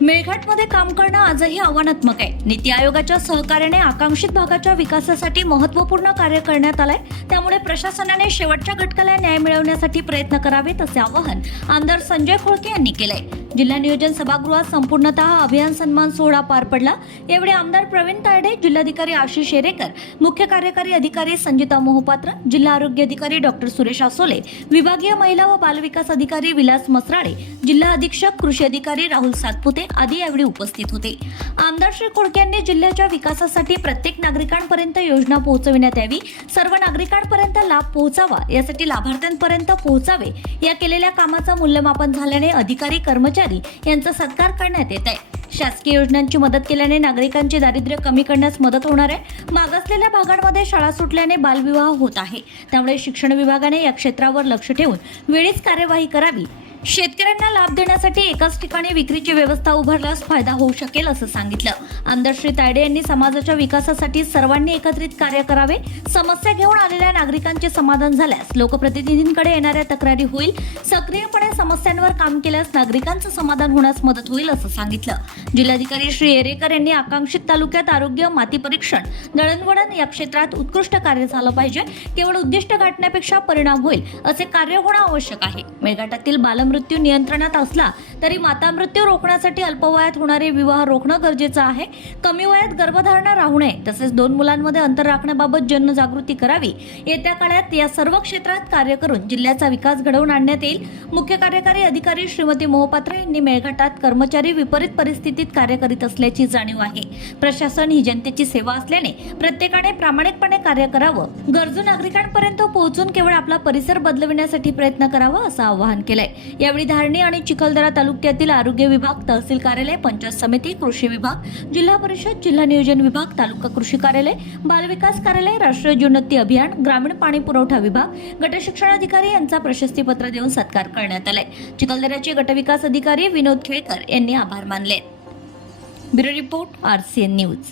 मेळघाटमध्ये काम करणं आजही आव्हानात्मक आहे. नीती आयोगाच्या सहकार्याने आकांक्षित भागाच्या विकासासाठी महत्त्वपूर्ण कार्य करण्यात आलंय. त्यामुळे प्रशासनाने शेवटच्या घटकाला न्याय मिळवण्यासाठी प्रयत्न करावेत असे आवाहन आमदार संजय खोळके यांनी केलंय. जिल्हा नियोजन सभागृहात संपूर्णतः अभियान सन्मान सोहळा पार पडला. यावेळी आमदार प्रवीण तायडे जिल्हाधिकारी आशिष शेरेकर मुख्य कार्यकारी अधिकारी संजिता मोहपात्र जिल्हा आरोग्य अधिकारी डॉक्टर सुरेश आसोले विभागीय महिला व बालविकास अधिकारी विलास मसराळे जिल्हा अधीक्षक कृषी अधिकारी राहुल सातपुते आदी यावेळी उपस्थित होते. आमदार श्री खोडक्यांनी जिल्ह्याच्या विकासासाठी प्रत्येक नागरिकांपर्यंत योजना पोहोचविण्यात यावी सर्व नागरिकांपर्यंत लाभ पोहोचावा यासाठी लाभार्थ्यांपर्यंत पोहोचावे या केलेल्या कामाचं मूल्यमापन झाल्याने अधिकारी कर्मचारी यांचा सत्कार करण्यात येत आहे. शासकीय योजनांची मदत केल्याने नागरिकांचे दारिद्र्य कमी करण्यास मदत होणार आहे. मागासलेल्या भागांमध्ये शाळा सुटल्याने बालविवाह होत आहे. त्यामुळे शिक्षण विभागाने या क्षेत्रावर लक्ष ठेवून वेळीच कार्यवाही करावी. शेतकऱ्यांना लाभ देण्यासाठी एकाच ठिकाणी विक्रीची व्यवस्था उभारल्यास फायदा होऊ शकेल असं सांगितलं. आमदार श्री तायडे यांनी समाजाच्या विकासासाठी सर्वांनी एकत्रित कार्य करावे समस्या घेऊन आलेल्या नागरिकांचे समाधान झाल्यास लोकप्रतिनिधींकडे येणाऱ्या तक्रारी होईल. सक्रियपणे समस्यांवर काम केल्यास नागरिकांचं समाधान होण्यास मदत होईल असं सांगितलं. जिल्हाधिकारी श्री एरेकर यांनी आकांक्षित तालुक्यात आरोग्य माती परीक्षण दळणवळण या क्षेत्रात उत्कृष्ट कार्य झालं पाहिजे. केवळ उद्दिष्ट गाठण्यापेक्षा परिणाम होईल असे कार्य होणं आवश्यक आहे. मेळघाटातील मृत्यू नियंत्रणात असला तरी माता मृत्यू रोखण्यासाठी अल्पवयात होणारे विवाह रोखणं गरजेचं आहे. कमी वयात गर्भधारणा राहू नये तसेच दोन मुलांमध्ये अंतर राखण्याबाबत जनजागृती करावी. येत्या काळात या सर्व क्षेत्रात कार्य करून जिल्ह्याचा विकास घडवून आणण्यात येईल. मुख्य कार्यकारी अधिकारी श्रीमती मोहपात्र यांनी मेळघाटात कर्मचारी विपरीत परिस्थितीत कार्य करीत असल्याची जाणीव आहे. प्रशासन ही जनतेची सेवा असल्याने प्रत्येकाने प्रामाणिकपणे कार्य करावं. गरजू नागरिकांपर्यंत पोहोचून केवळ आपला परिसर बदलविण्यासाठी प्रयत्न करावा असं आवाहन केलंय. यावेळी धारणी आणि चिखलदरा तालुक्यातील आरोग्य विभाग तहसील कार्यालय पंचायत समिती कृषी विभाग जिल्हा परिषद जिल्हा नियोजन विभाग तालुका कृषी कार्यालय बालविकास कार्यालय राष्ट्रीय जीवनोन्नती अभियान ग्रामीण पाणी पुरवठा विभाग गट शिक्षणाधिकारी यांचा प्रशस्तीपत्र देऊन सत्कार करण्यात आलाय. चिखलदऱ्याचे गटविकास अधिकारी विनोद खेळकर यांनी आभार मानले. Bureau report RCN news.